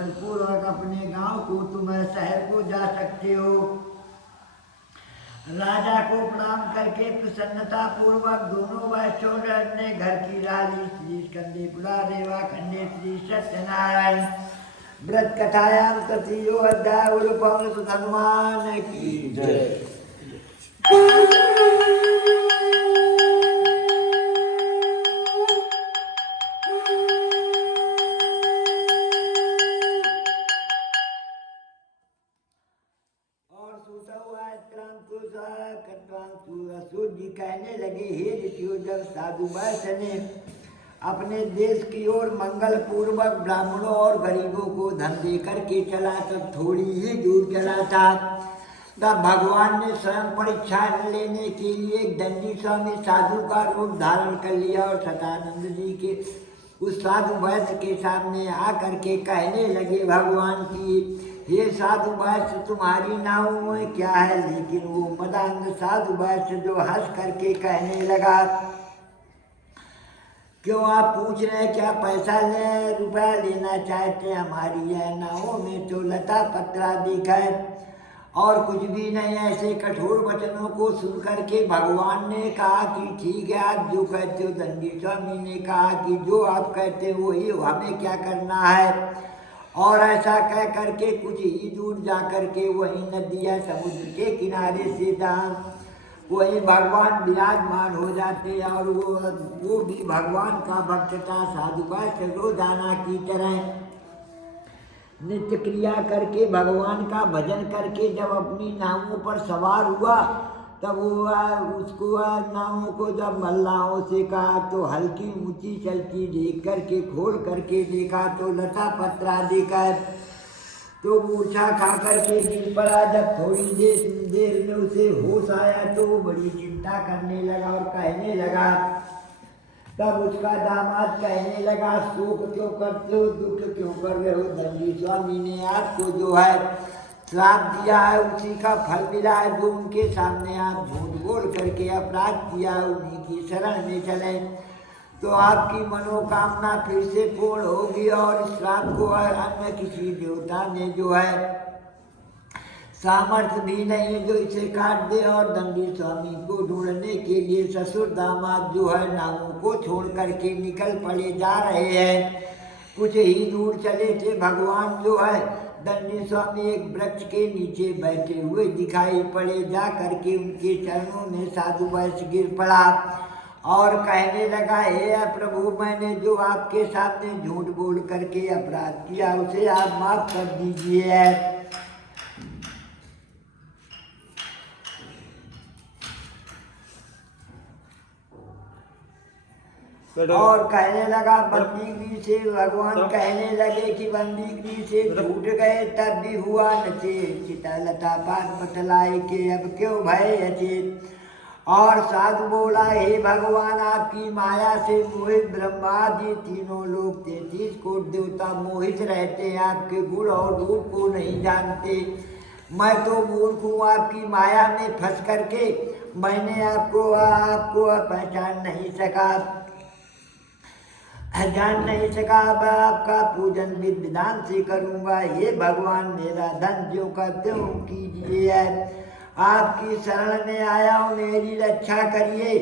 कुशल पूर्वक अपने गांव को तुम शहर को जा सकते हो। राजा को प्रणाम करके प्रसन्नता पूर्वक दोनों वैश्यों ने घर की राली श्री स्कंदे पुरादेवा खंडे श्री सत्यनारायण व्रत कथायाम तृतीयो अध्याय उलूपम सुत हनुमान की जय। सूत जी कहने लगे, हे ऋषियों, जब साधु वैश्य ने अपने देश की ओर मंगल पूर्वक ब्राह्मणों और गरीबों को धन दे करके चला, तब थोड़ी ही दूर चला था, तब भगवान ने स्वयं परीक्षा लेने के लिए एक दंडी स्वामी साधु का रूप धारण कर लिया और सतानंद जी के उस साधु वैश्य के सामने आकर के कहने लगे भगवान की, ये साधु वैश्य तुम्हारी नाव में क्या है? लेकिन वो मदान्ध साधु वैश्य जो हंस करके कहने लगा, क्यों आप पूछ रहे हैं, क्या पैसा रुपया लेना चाहते हैं? हमारी यह नावों में तो लता पत्रा दिखा है और कुछ भी नहीं। ऐसे कठोर वचनों को सुन करके भगवान ने कहा कि ठीक है, आप जो कहते हो। दंडी स्वामी ने कहा कि जो आप कहते हो वही, हमें क्या करना है। और ऐसा कह करके कुछ ही दूर जा करके वही नदिया समुद्र के किनारे से जहाँ वही भगवान विराजमान हो जाते हैं और वो भी भगवान का भक्त था। साधु वैश्य रोजाना की तरह नित्य क्रिया करके भगवान का भजन करके जब अपनी नावों पर सवार हुआ, तब वो उसको नावों को जब मल्लाहों से कहा तो हल्की ऊंची चलती देख करके खोल करके देखा तो लता पत्रा देखा, तो मूर्छा खा करके गिर पड़ा। जब थोड़ी देर में उसे होश आया तो वो बड़ी चिंता करने लगा और कहने लगा, तब उसका दामाद कहने लगा, शोक क्यों करते हो, दुख क्यों कर रहे हो? दंडी स्वामी ने आपको जो है श्राप दिया है, उसी का फल मिला है। जो उनके सामने आप झूठ बोल करके अपराध किया, उन्हीं की शरण में चले तो आपकी मनोकामना फिर से पूर्ण होगी। और इस श्राप को अन्य किसी देवता ने जो है सामर्थ्य भी नहीं जो इसे काट दे। और दंडी स्वामी को ढूंढने के लिए ससुर दामाद जो है नावों को छोड़ करके निकल पड़े जा रहे हैं। कुछ ही दूर चले थे, भगवान जो है दंडी स्वामी एक वृक्ष के नीचे बैठे हुए दिखाई पड़े। जा करके उनके चरणों में साधु वैश्य गिर पड़ा और कहने लगा, हे प्रभु, मैंने जो आपके सामने झूठ बोल करके अपराध किया उसे आप माफ कर दीजिए। और कहने लगा, बंदीगिरी से भगवान कहने लगे कि बंदीगिरी से छूट गए तब भी हुआ नचेत, चिता लता पात बतलाए के अब क्यों भय अचेत। और साधु बोला, हे भगवान, आपकी माया से मोहित ब्रह्मादि तीनों लोग 33 कोट देवता मोहित रहते हैं, आपके गुण और रूप को नहीं जानते। मैं तो मूर्ख हूँ, आपकी माया में फंस करके मैंने आपको पहचान नहीं सका, जान नहीं सका। अब आपका पूजन विधि विधान से करूँगा। हे भगवान, मेरा धन जो करते हो कीजिए, आपकी शरण में आया हूँ, मेरी रक्षा करिए।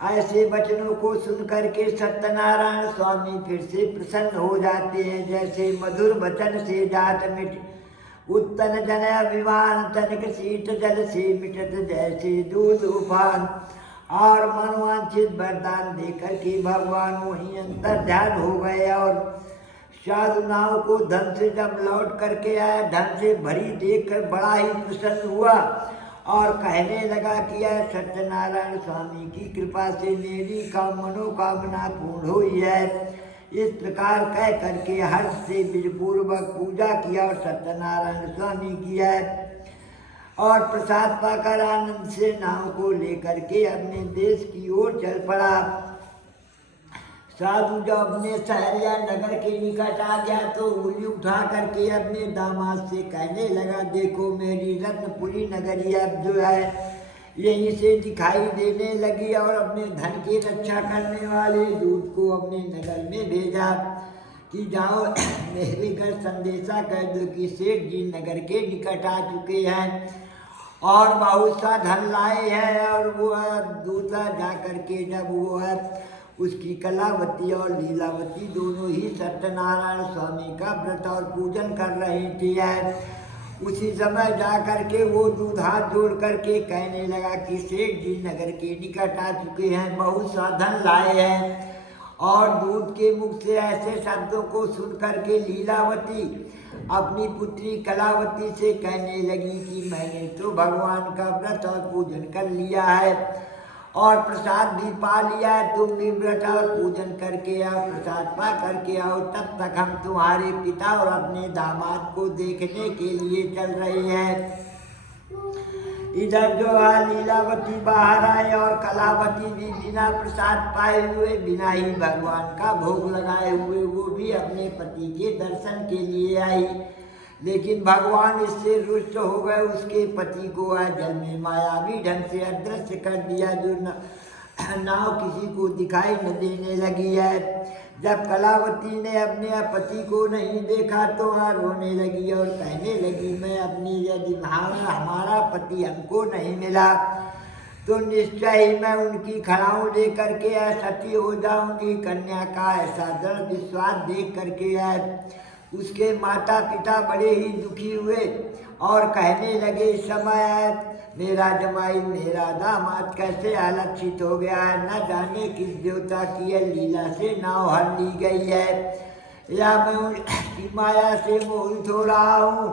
ऐसे वचनों को सुन करके सत्यनारायण स्वामी फिर से प्रसन्न हो जाते हैं। जैसे मधुर वचन से जात मिट उत्तन जन अभिमान, तनिक शीत जल से मिटत जैसे दूध उफान। और मनवांछित वरदान देकर के भगवान वहीं अंतर ध्यान हो गए। और साधु नाव को धन से जब लौट करके आया, धन से भरी देखकर बड़ा ही प्रसन्न हुआ और कहने लगा कि यह सत्यनारायण स्वामी की कृपा से मेरी मनोकामना पूर्ण हुई है। इस प्रकार कह करके हर्ष से विधिपूर्वक पूजा किया और सत्यनारायण स्वामी किया और प्रसाद पाकर आनंद से नाव को लेकर के अपने देश की ओर चल पड़ा। साधु जब अपने शहर या नगर के निकट आ गया तो उंगली उठा करके अपने दामाद से कहने लगा, देखो मेरी रत्नपुरी नगरी अब जो है यहीं से दिखाई देने लगी। और अपने धन की रक्षा करने वाले दूत को अपने नगर में भेजा कि जाओ मेरे घर संदेशा कर दो कि सेठ जी नगर के निकट आ चुके हैं और बहुत सा धन लाए हैं। और वो दूसरा जा कर के जब वो है उसकी कलावती और लीलावती दोनों ही सत्यनारायण स्वामी का व्रत और पूजन कर रही थी है। उसी समय जा कर के वो दूध हाथ जोड़ करके कहने लगा कि सेठ जी नगर के निकट आ चुके हैं, बहुत सा धन लाए हैं। और दूध के मुख से ऐसे शब्दों को सुन करके लीलावती अपनी पुत्री कलावती से कहने लगी कि मैंने तो भगवान का व्रत और पूजन कर लिया है और प्रसाद भी पा लिया है, तुम भी व्रत और पूजन करके आओ, प्रसाद पा करके आओ, तब तक हम तुम्हारे पिता और अपने दामाद को देखने के लिए चल रहे हैं। इधर जो है लीलावती बाहर आई और कलावती भी बिना प्रसाद पाए हुए, बिना ही भगवान का भोग लगाए हुए वो भी अपने पति के दर्शन के लिए आई। लेकिन भगवान इससे रुष्ट हो गए, उसके पति को जल में मायावी ढंग से अदृश्य कर दिया, जो नाव किसी को दिखाई न देने लगी है। जब कलावती ने अपने पति को नहीं देखा तो वहाँ रोने लगी और कहने लगी, मैं अपनी यदि हमारा पति हमको नहीं मिला तो निश्चय ही मैं उनकी खड़ाऊ ले करके सती हो जाऊंगी। कन्या का ऐसा दृढ़ विश्वास देख करके उसके माता पिता बड़े ही दुखी हुए और कहने लगे, इस समय मेरा जमाई मेरा दामाद कैसे आलक्षित हो गया है, न जाने किस देवता की यह लीला से नाव हर ली गई है या मैं उनकी माया से मोहित हो रहा हूँ।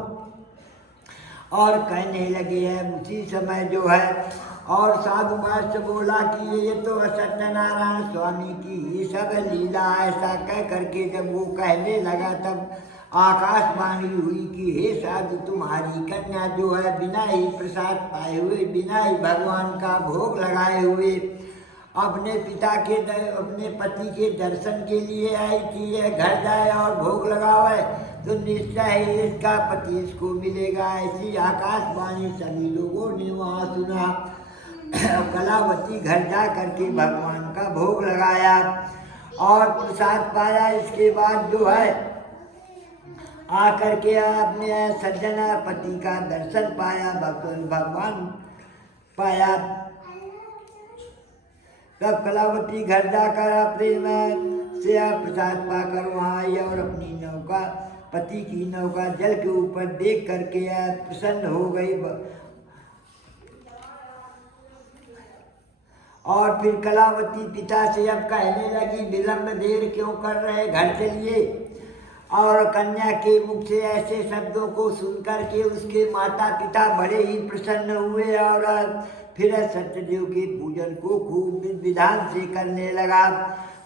और कहने लगे हैं उसी समय जो है और साधु महाराज से बोला कि ये तो सत्यनारायण स्वामी की ये सब लीला, ऐसा कह करके जब वो कहने लगा तब आकाशवाणी हुई कि हे साधु, तुम्हारी कन्या जो है बिना ही प्रसाद पाए हुए, बिना ही भगवान का भोग लगाए हुए अपने अपने पति के दर्शन के लिए आई थी। है घर जाए और भोग लगावे तो निश्चय ही इसका पति इसको मिलेगा। ऐसी आकाशवाणी सभी लोगों ने वहाँ सुना। कलावती घर जा करके भगवान का भोग लगाया और प्रसाद पाया। इसके बाद जो है आकर के अपने सज्जन पति का दर्शन पाया, भगवान पाया। तब कलावती घर जाकर प्रेम से प्रसाद पाकर वहाँ आई और अपनी नौका, पति की नौका जल के ऊपर देख करके प्रसन्न हो गई। और फिर कलावती पिता से अब कहने लगी, विलम्ब देर क्यों कर रहे, घर चलिए। और कन्या के मुख से ऐसे शब्दों को सुनकर के उसके माता पिता बड़े ही प्रसन्न हुए और फिर सत्यदेव के पूजन को खूब विधान से करने लगा।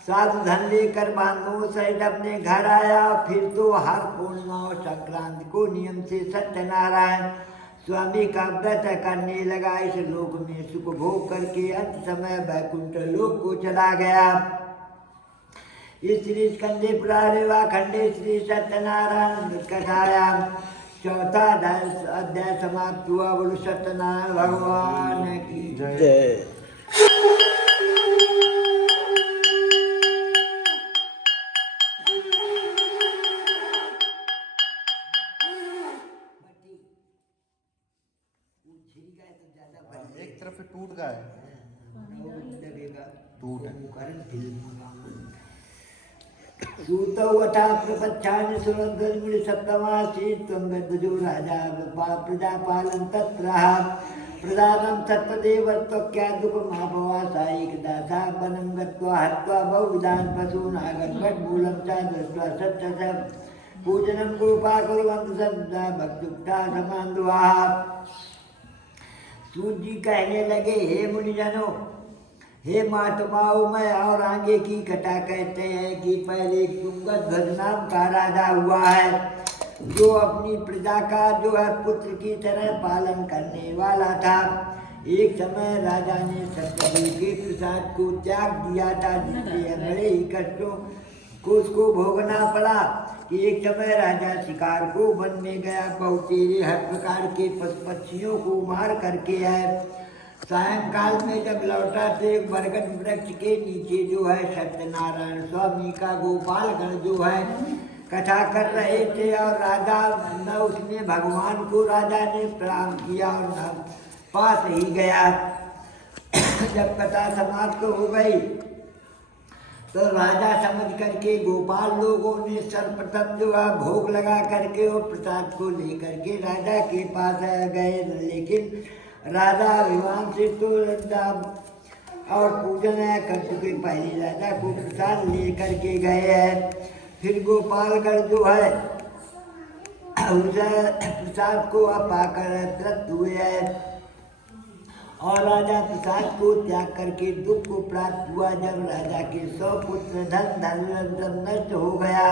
साधु धन लेकर बांधों सहित अपने घर आया। फिर तो हर पूर्णिमा और संक्रांति को नियम से सत्यनारायण स्वामी का व्रत करने लगा। इस लोक में सुख भोग करके अंत समय वैकुंठ लोक को चला गया। इस श्री स्कंदे पुराणे खंडे श्री सत्यनारायण कथाया चौथा अध्याय समाप्त हुआ। बोलो सत्यनारायण भगवान की जय। एक तरफ से टूट गया है, टूट सूतवठा प्रपच्छानि सुरंधर्मुनि सप्तमासी त्वंगदजो राजा प्रजापालं तत्रः प्रदानं सत्तदेवत्वक्या दुःखमापवा सायिकदासा वनं गत्वा हत्वा बहुविधान् पशून् आगर्भट्मूलं च दृष्ट्वा सत्यं पूजनं गोपा कुर्वन्तु सदा भक्तुक्ता समान्धवाः। सूत जी कहने लगे, हे मुनिजनों, हे महात्माओं, मैं और आगे की कथा कहते हैं कि पहले तुंगध्वज नाम का राजा हुआ है जो अपनी प्रजा का जो है पुत्र की तरह पालन करने वाला था। एक समय राजा ने सत्यदेव के प्रसाद को त्याग दिया था, जिससे बड़े ही कष्टों को उसको भोगना पड़ा। कि एक समय राजा शिकार को वन में गया, बहुतेरे हर प्रकार के पशु पक्षियों को मार करके आए। सायंकाल में जब लौटा तो एक बरगद वृक्ष के नीचे जो है सत्यनारायण स्वामी का गोपालगण जो है कथा कर रहे थे और राजा न उसने भगवान को राजा ने प्रणाम किया और न पास ही गया। जब कथा समाप्त हो गई तो राजा समझ करके गोपाल लोगों ने सर्वप्रथम जो है भोग लगा करके और प्रसाद को लेकर के राजा के पास गए, लेकिन राजा अभिमान से तो और पूजन कर चुके, पहले राजा को प्रसाद लेकर के गए हैं। फिर गोपालगढ़ जो है उस प्रसाद को पाकर तृप्त हुए हैं और राजा प्रसाद को त्याग करके दुख को प्राप्त हुआ। जब राजा के 100 पुत्र धन नष्ट हो गया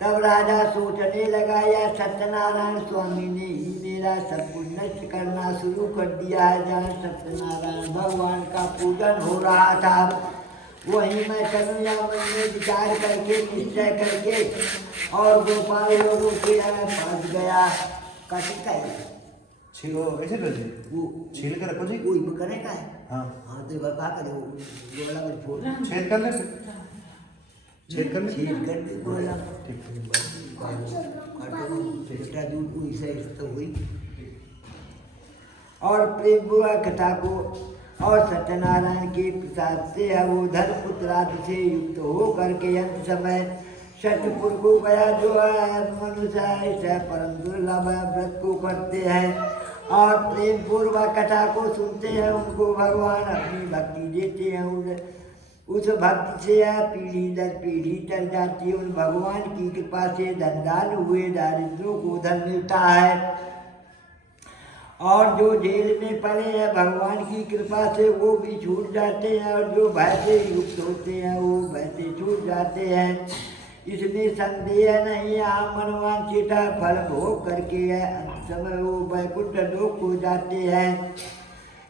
तब राजा सोचने लगा या सत्यनारायण स्वामी ने ही मेरा सब कुछ नष्ट करना शुरू कर दिया है। जहाँ सत्यनारायण भगवान का पूजन हो रहा था वहीं मैं चलूँ या मन में विचार करके निश्चय करके और गोपाल लोगों के फंस गया। कटिका छीलो ऐसे कर दे, वो छील कर रखो जी, कोई करने का है। हाँ हाँ तो क्या करे वो गोला में फोड़ छेद कर ले, छेद कर ले, छेद कर दे गोला। ठीक बेटा दूध को इसे तो हुई और प्रेम बुआ कथा को और सत्यनारायण के प्रसाद से अवोधर पुत्रादि से युक्त हो करके अंत समय सतपुर को गया। जो है मनुष्य ऐसा परम दुर्लभ व्रत को करते हैं और प्रेम पूर्वक कथा को सुनते हैं, उनको भगवान अपनी भक्ति देते हैं। उस भक्ति से पीढ़ी दर पीढ़ी तर जाती है। उन भगवान की कृपा से धनदान हुए दारिद्रों को धन मिलता है और जो जेल में पड़े हैं भगवान की कृपा से वो भी छूट जाते हैं और जो भय से युक्त होते हैं वो भय से छूट जाते हैं। इसमें संदेह नहीं, आप मनवांछित फल भोग करके अंत समय वो वैकुंठ लोक को जाते हैं।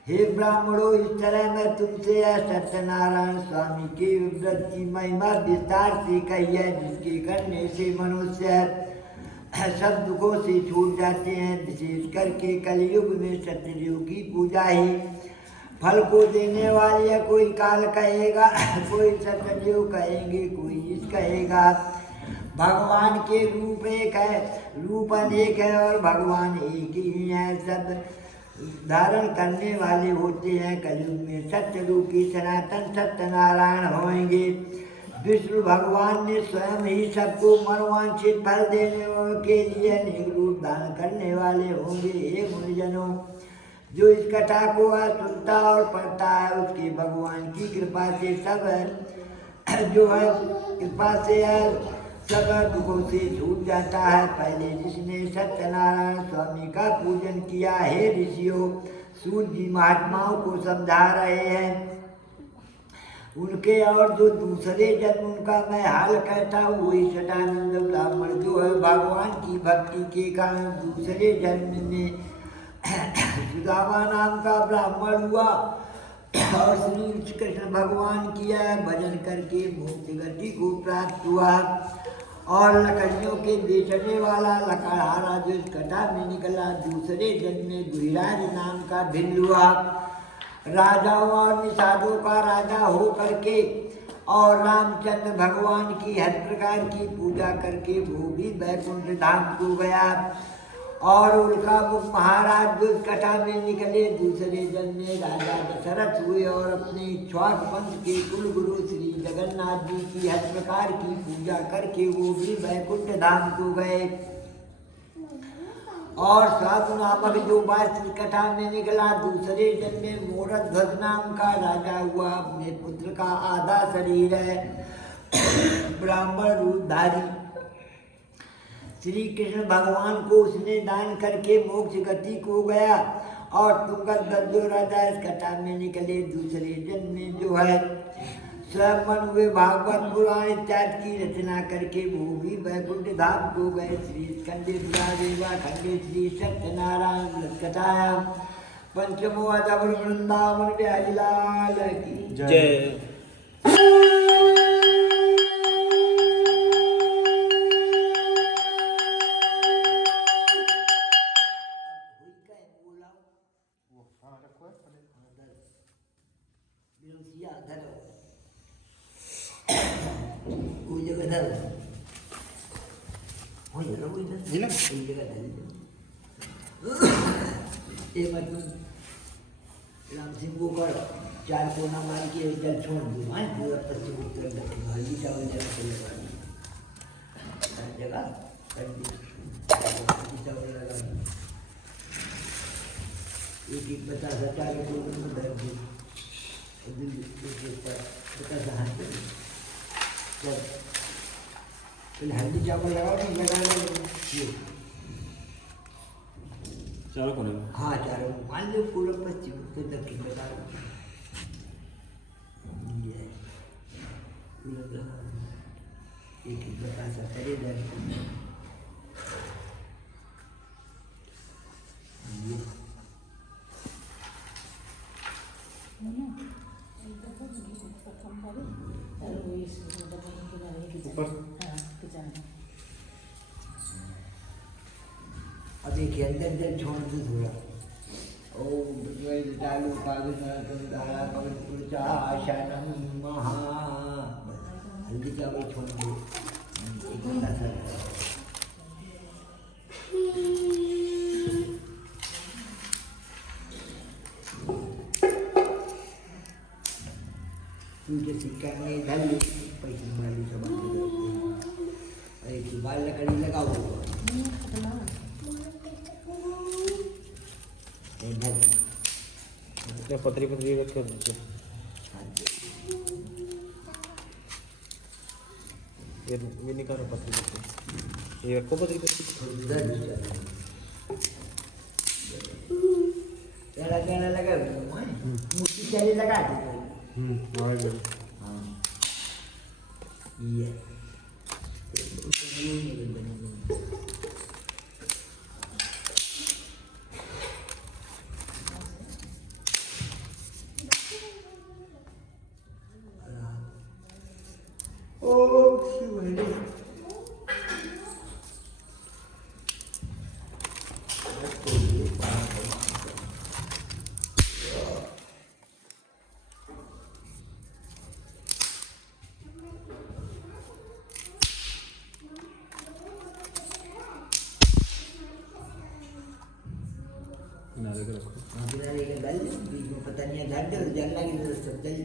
हे ब्राह्मणों, इस तरह मैं तुमसे सत्यनारायण स्वामी के व्रत की महिमा विस्तार से कही है, जिसके करने से मनुष्य सब दुखों से छूट जाते हैं। विशेष करके कलयुग में सत्यदेव की पूजा ही फल को देने वाली है। कोई काल कहेगा, कोई सत्यदेव कहेंगे, कोई इस कहेगा। भगवान के रूप एक है, रूप अनेक है और भगवान एक ही है। सब धारण करने वाले होते हैं। कलयुग में सत्य रूपी सनातन सत्यनारायण होंगे। विष्णु भगवान ने स्वयं ही सबको मनोवांछित फल देने के लिए अनेक रूप धारण करने वाले होंगे। हे मुनिजनों, जो इस कथा को सुनता और पढ़ता है उसके भगवान की कृपा से सब जो है कृपा से सब दुखों से छूट जाता है। पहले जिसने सत्यनारायण स्वामी का पूजन किया, हे ऋषियों, सूर्य जी महात्माओं को समझा रहे हैं। उनके और जो दूसरे जन्म उनका मैं हाल कहता हूँ, वही सदानंद ब्राह्मण जो है भगवान की भक्ति के कारण दूसरे जन्म में सुदामा नाम का ब्राह्मण हुआ और श्री कृष्ण भगवान किया भजन करके मोक्ष गति को प्राप्त हुआ। और लकड़ियों के बेचने वाला लकड़हारा जो इस कथा में निकला, दूसरे जन्म में गुहिराज नाम का भिन्न हुआ। राजाओं और निषादों का राजा हो करके और रामचंद्र भगवान की हर प्रकार की पूजा करके वो भी वैकुंठ धाम को गया। और उनका मुख महाराज जो कथा में निकले दूसरे जन्म में राजा दशरथ हुए और अपने इक्ष्वाक पंथ के कुल गुरु श्री जगन्नाथ जी की हर प्रकार की पूजा करके वो भी वैकुंठ धाम को गए। और साधु नामक जो बात कथा में निकला, दूसरे जन्म में मोरत ध्वज नाम का राजा हुआ। अपने पुत्र का आधा शरीर है ब्राह्मण रूपधारी श्री कृष्ण भगवान को उसने दान करके मोक्ष गति को गया। और तुंगत जो राजा इस कथा में निकले दूसरे जन्म में जो है स्वयं मन हुए भागवत पुराण इत्यादि की रचना करके वो भी वैकुंठ धाम को गए। श्री स्कंदे खंडे श्री सत्यनारायण कथाया पंचमो अधवर वृंदावन बिहारीलाल की जय। हाँ रखो है। ये ना एक जगह धर लो। एक बार तुम राम सिंह को कर 4 कोना मार के इधर छोड़ दो, हाँ पूरा पश्चिम उत्तर दक्षिण हल्दी चावल जगह पे लगा दो, हर जगह कर दी, हल्दी चावल लगा दो, एक 50,000 लोगों में धर दो, बता हाथ जब फिर हल्दी चावल लगाओ तो लगाना ये चारों कोने में हाँ चारों मान लो पूरा पश्चिम उत्तर दक्षिण बता दो ये पूरा एक बता सकते इधर ये अब एक अंदर छोड़ दो थोड़ा ओ डालू कागज धारा पवित्र चाशनम महा हल्दी चावल छोड़ दो एक बता सकता तुझे सिक्का में धर लो पैसे वाली सामान अरे तू बाल लकड़ी लगाओ क्या पतरी पतरी रखे नीचे ये निकालो पतरी पतरी ये रखो पतरी पतरी तेरा लगा मुट्ठी चली लगा दो हाँ ये नाले का रखो बीच में पता नहीं है झाड़ दे जल लगी तो सब जल